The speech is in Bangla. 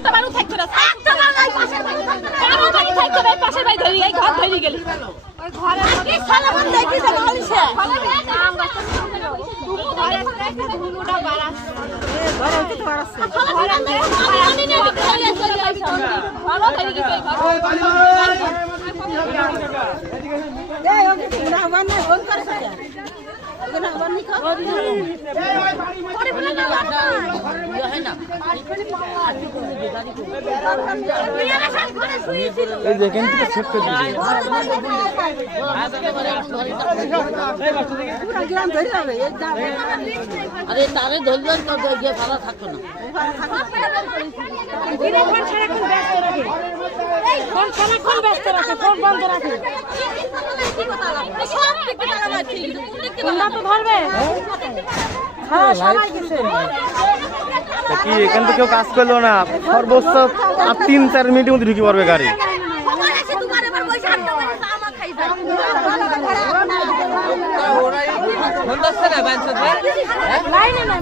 একটা বাড়ি থাকতো না, একটা বাড়ি পাশের বাড়ি থাকতো না, কেন বাড়ি থাকতো না, পাশের বাড়ি ধরি এই ঘর ধরি গেলি ওই ঘরে কি সালামত দেখি যে বলিছে ঘরে একটা ধুনুটা বাড়াস ঘরে কি তো বাড়াস ঘরে আমি নিয়ে চলে যাই ভালো ধরি গেছে ঘর এই ওকে না মানে ফোন করে সাথে ওকে না বানি খা পরে বলে না ইয়ে হয় না এই দেখেন কি সেট করে দিয়েছে পুরো গ্রাম ধরে যাবে আরে তারে ধরলেন তো গিয়ে ভালো থাকতো না ফোন সারাক্ষণ ব্যস্ত রাখে ফোন সারাক্ষণ ব্যস্ত রাখে ফোন বন্ধ রাখে কোনটা তো ধরবে হ্যাঁ সবাই গেছে কি এখান থেকে কেউ কাজ করলো না সর্বোচ্চ 3-4 মিনিটের মধ্যে ঢুকে পড়বে গাড়ি নাই